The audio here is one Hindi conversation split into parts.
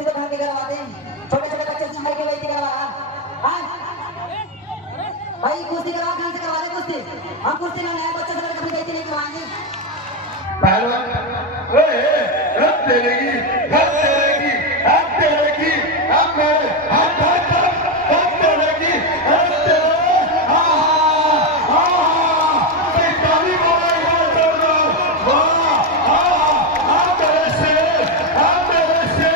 कुश्ती तो भाग के करवाते हैं, छोटे छोटे बच्चे चढ़ के बैठ के करवा हाँ भाई कुश्ती करवा, कहाँ से करवा दे कुश्ती? हम कुश्ती में नए बच्चों से कभी बैठी नहीं करवाएंगे। पहलवान रब तेरेगी रब तेरेगी रब तेरेगी रब मेरे हाथ हाथ रब तेरेगी रब तेरे ताली बोलेगा तो वाह मेरे से मेरे से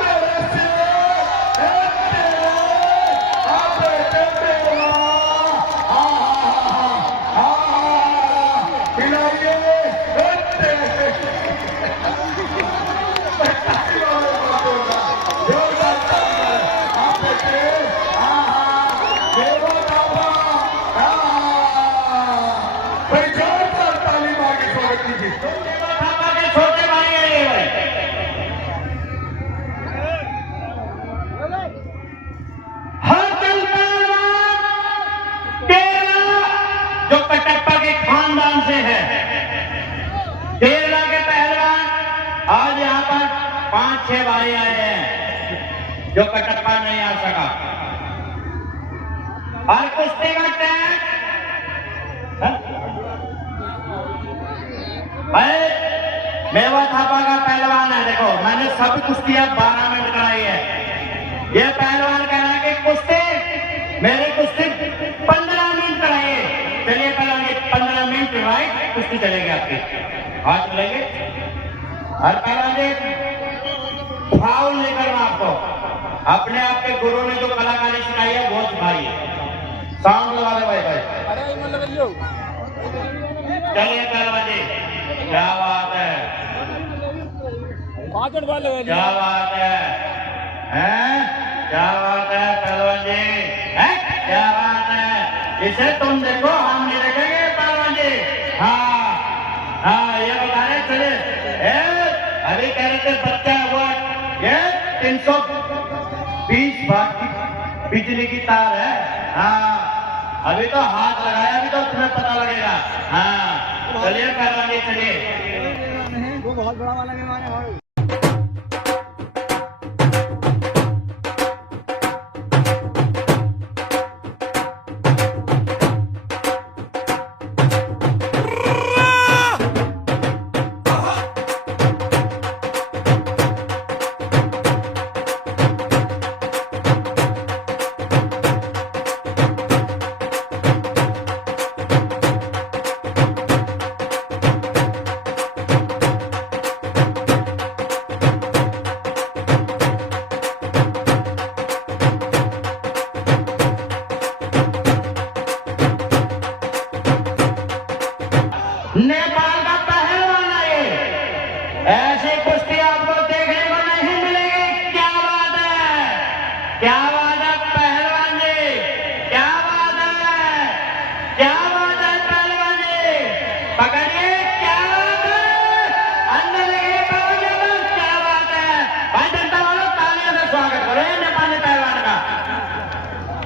मेरे से आज यहाँ पर 5-6 भाई आए हैं जो कटप्पा नहीं आ सका। और कुश्ती का टैग भाई मेवा थापा का पहलवान है। देखो मैंने सब कुश्तियां 12 मिनट कराई है। ये पहलवान कह रहा है कि कुश्ती मेरी कुश्ती 15 मिनट कराई है। चलिए पहलवान 15 मिनट राइट कुश्ती चलेगी आपकी, हाथ चलेंगे। और पहलवान जी फाउल नहीं करना आपको, अपने आप के गुरु ने जो कलाकारी सिखाई है बहुत सिखाई है। साउंड लगा दे भाई चलिए पहलवान जी, क्या बात है, क्या बात है, क्या बात है पहलवान जी, क्या बात है। इसे तुम देखो हम नहीं देखेंगे पहलवान जी। हाँ ये बता रहे चलिए अभी कह रहे थे बच्चा हुआ ये 320 वाट की बिजली की तार है। हाँ अभी तो हाथ लगाया, अभी तो तुम्हें पता लगेगा। हाँ चलिए पहलवान जी चलिए। वो बहुत बड़ा वाला है। नेपाल का पहलवान है ये, ऐसी कुश्ती आपको देखने को नहीं मिलेगी। क्या बात है, क्या बात है पहलवान जी, क्या बात है, क्या बात है पहलवान जी, पकड़िए क्या बात है, अंदर लगे पहलवान, क्या बात है। भाई जनता वालों तालियों से स्वागत करो नेपाली पहलवान का।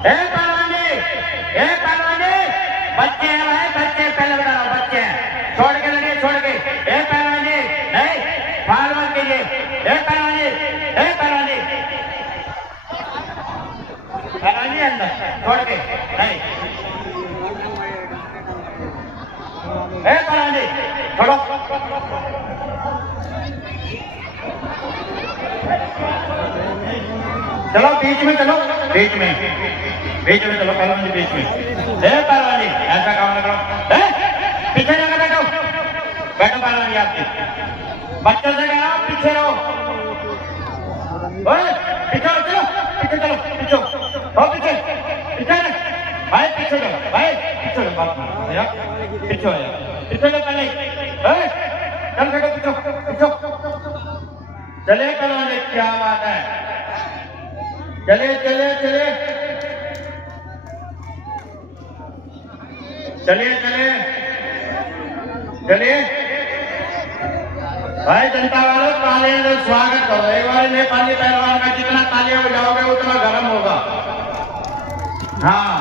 पहलवान जी बच्चे हैं भाई, बच्चे पहले बता रहा हूँ, बच्चे हैं, छोड़ के लगे छोड़ के। पहलवान जी नहीं पहलवान कीजिए। पहलवान जी पहलवान जी पहलवान जी अंदर छोड़ के नहीं। पहलवान जी छोड़ो। चलो बीच में चलो, बीच में चलो पहलवान जी बीच में। पहलवान जी ऐसा काम ना करो, पीछे जाकर बैठो बैठो पहलवान जी आपके बच्चों से कह रहा हूं पीछे रहो। पीछे चलो पीछे चलो पीछे हो पीछे पीछे भाई पीछे चलो भाई पीछे बात पीछे हो पीछे चलो पहले चल बैठो पीछे चले पहलवान जी। क्या बात है, चलिए चलिए चलिए चलिए चलिए चलिए भाई जनता वालों तालियों से स्वागत करो। एक बार नेपाली पहलवान का जितना तालियां बजाओगे उतना गर्म होगा। हाँ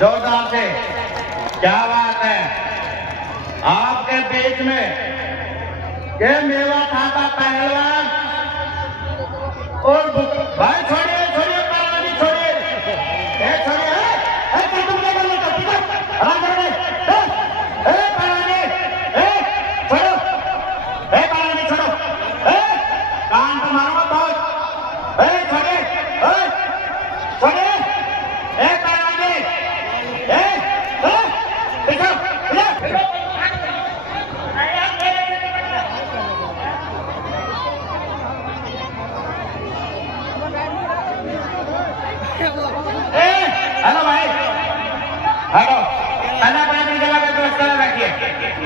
जोरदार से, क्या बात है। आपके बीच में ये मेवा थापा पहलवान और भाई छोड़िए छोड़िए पहलवान जी छोड़िए, छोड़िए तुम क्या कर लेते हो? ठीक है आराम करो पहलवान जी, छोड़ो पहलवान जी छोड़ो, कान पर मारूंगा बहुत, छोड़िए छोड़िए पहलवान जी, देखो हेलो भाई, हेलो पहले अपनी जगह पे व्यवस्था में बैठिए,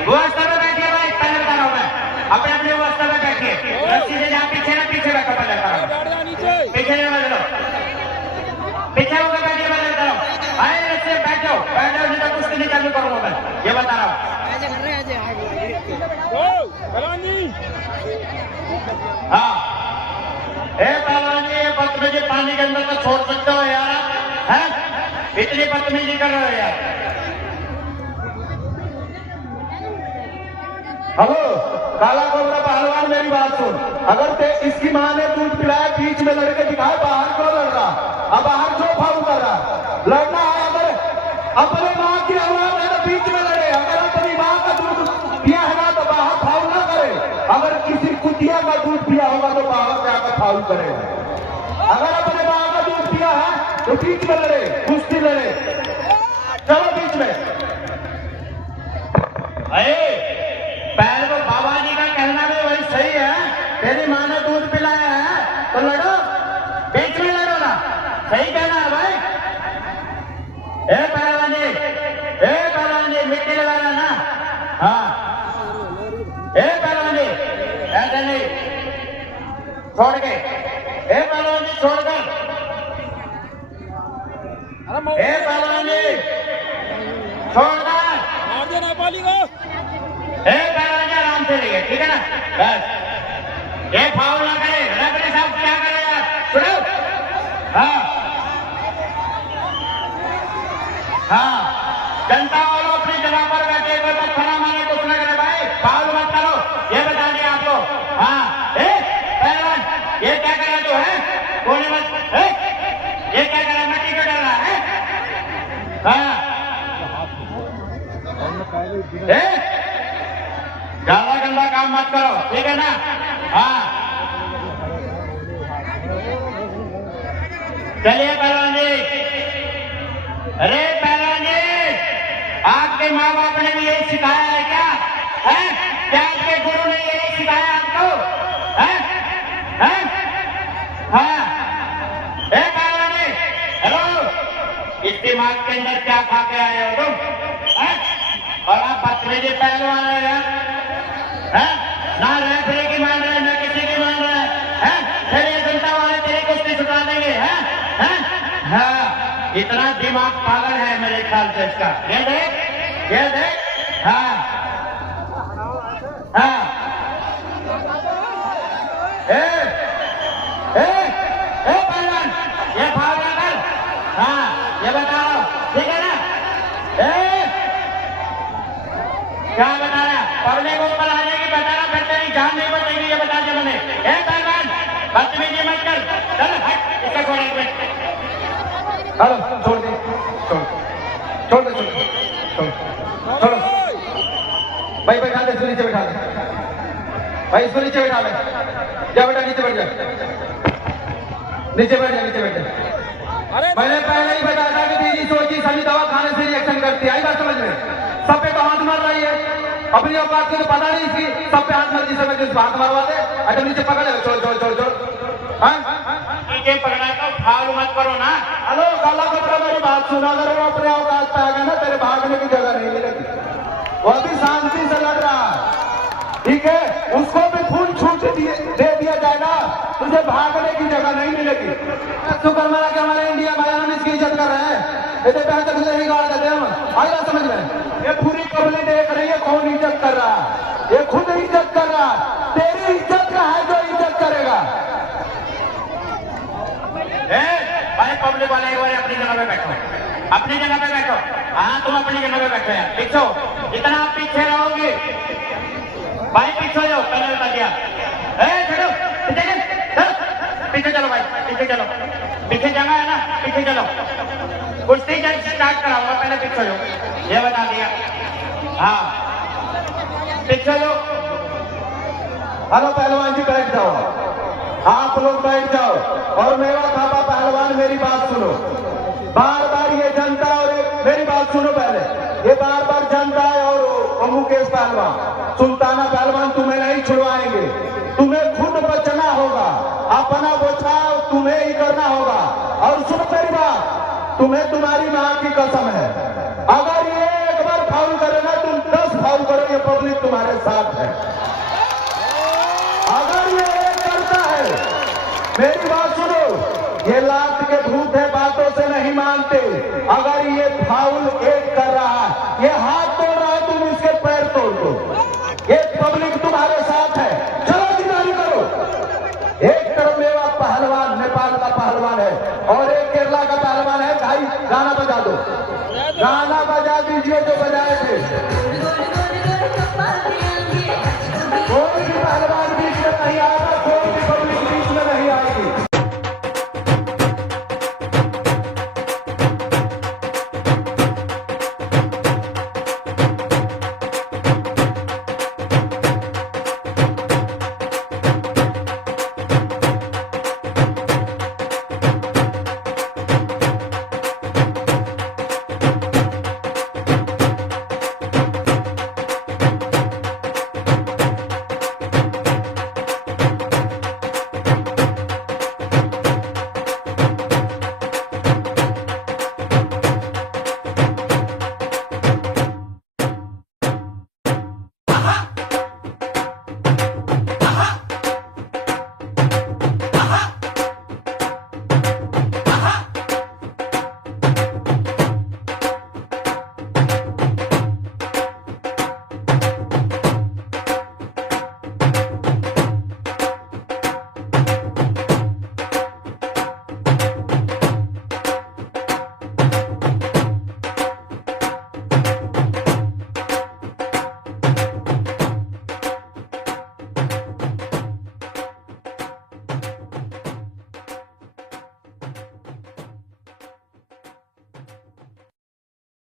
व्यवस्था में बैठिए भाई, पहले बता रहा हूँ मैं, अपने अपनी व्यवस्था में बैठिए, रस्सी से जहाँ पीछे ना पीछे बैठो, पहले बता रहा हूँ, पीछे नहीं बैठ लो, पीछे होकर बैठिए, मैं बता रहा हूँ, आए रस्सी में बैठो, नहीं तो कुछ नहीं चालू करूँगा मैं, ये बता रहा हूँ। हाँ पहलवान जी, ये बदतमीजी पानी के अंदर तो छोड़ सकते हो यार, हैं? इतनी बदतमीजी कर रहे हो यार। हेलो काला कोबरा पहलवान, मेरी बात सुन, अगर ते इसकी माँ ने दूध पिलाया, बीच में लड़के दिखाए, बाहर क्यों लड़ रहा? अब बाहर क्यों फाउल कर रहा? लड़ना है अगर अपने माँ की औलाद है तो बीच में लड़े, अगर अपनी माँ का दूध पिया है ना तो बाहर फाउल ना करे, अगर किसी कुतिया का दूध पिया होगा तो बाहर जाकर फाउल करेगा, अगर अपने माँ का दूध पिया है तो बीच में लड़े, कुश्ती लड़े, चलो बीच में। पहले वो बाबा जी का कहना भी वही सही है, तेरी माँ ने दूध पिलाया है तो लड़ो, बीच में लड़ो ना, सही कहना है भाई। पहलवान जी मिट्टी लगाना ना, हाँ पहलवान जी ऐसा नहीं, छोड़ के पहलवान जी छोड़कर, पहलवान जी छोड़कर, पहलवान जी आराम से रहिए, ठीक है ना, बस ये फाउल ना करे, रेफरी साहब क्या करेगा सुनो, हाँ जनता वालों अपनी जगह पर बैठे, कोई पत्थर ना मारे, कुछ ना करे भाई, फाउल मत करो, ये बता दिया आपको। हाँ पहलवान ये क्या कर रहा तू है, कोने मत, ये क्या कर रहा, मिट्टी क्यों डाल रहा है? ज्यादा गंदा काम मत करो, ठीक है ना, हाँ चलिए पहलवान जी। अरे पहलवान जी, आपके माँ बाप ने भी यही सिखाया है क्या? क्या आपके गुरु ने यही सिखाया आपको? पहलवान जी हेलो, इस दिमाग के अंदर क्या खा के आए हो तुम? और आप बदतमीजी पहलवान है यार, ना रेफरी की मान रहे, ना किसी की मान रहे हैं, चलिए जनता वाले तेरी कुश्ती छुटा देंगे, हाँ इतना दिमाग पागल है मेरे ख्याल से इसका, ये देख, हाँ पहलवान ये फाउल ना कर, हाँ ये बता रहा हूँ, ठीक है ना, क्या बता रहा, पढ़ने को ऊपर आने की बता रहा, फिर तेरी जान नहीं बचेगी, ये बता दिया मैंने। पहलवान बदतमीजी मत कर, चल हट, इसका छोड़ एक मिनट, हेलो छोड़ दे, छोड़ दे, छोड़ो भाई, बैठा दे, इसको नीचे बैठा दे भाई, इसको नीचे बैठा दे, जा बेटा नीचे बैठ जा, नीचे बैठ जा, मैंने पहले ही बताया था कि तेरी सोची सभी दवा खाने से रिएक्शन करती है, आई बात समझ में, सब पे तो हाथ मार रही है, अपनी औकात को तो पता नहीं इसकी, सब पे हाथ मार, जिसे मैं हाथ मारवा दे, अच्छा नीचे पकड़ ले, छोड़, नीचे पकड़ा तो फाउल मत करो ना। हेलो काला कपड़ा, मेरी बात सुना, अगर वो अपने औकात पे आ गया ना, तेरे भागने की जगह नहीं मिलेगी, वो अभी शांति से लड़ रहा है, ठीक है, उसको भी खून छूट दे दिया जाएगा, तुझे भागने की जगह नहीं मिलेगी। शुक्र माना कि हमारे इंडिया भाई हम इसकी इज्जत कर रहे हैं, इसे पहले तक नहीं गाड़ देते हम, आई बात समझ में, ये पूरी पब्लिक देख रही है कौन इज्जत कर रहा है, ये खुद इज्जत कर रहा है, तेरी इज्जत का है जो इज्जत करेगा। भाई पब्लिक वाले एक बार अपनी जगह पे बैठो, अपनी जगह पे बैठो, हाँ तुम अपनी जगह पे बैठो यार, पीछे जितना आप पीछे रहोगे भाई, पीछे जाओ, पहले बता दिया, चलो पीछे चलो भाई, पीछे चलो, पीछे जगह है ना, पीछे चलो। कुश्ती जब स्टार्ट कराऊंगा पहले पीछे लो, ये बता दिया। हाँ पीछे लो। हेलो पहलवान जी बैठ जाओ, आप लोग बैठ जाओ। और मेवा थापा पहलवान मेरी बात सुनो, बार बार ये जनता और मेरी बात सुनो पहले, ये बार बार जनता है और मुकेश पहलवान, सुल्ताना पहलवान तुम्हें नहीं छुड़वाएंगे, तुम्हें खुद बचना होगा, अपना बचाव तुम्हें ही करना होगा। और सुनो मेरी बात, तुम्हें तुम्हारी मां की कसम है, अगर ये एक बार फाउल करे ना तुम 10 फाउल करो, ये पब्लिक तुम्हारे साथ है। अगर ये एक करता है, मेरी बात सुनो, ये लात के भूत है, बातों से नहीं मानते। अगर ये फाउल एक कर रहा है, ये हाथ तोड़ रहा है, तुम इसके पैर तोड़ दो, ये पब्लिक तुम्हारे साथ है। चलो जिम्मेदारी करो। एक तरफ मेवा पहलवान नेपाल का पहलवान है और एक केरला का पहलवान है। भाई गाना बजा दो, गाना बजा दीजिए जो बजाएगा।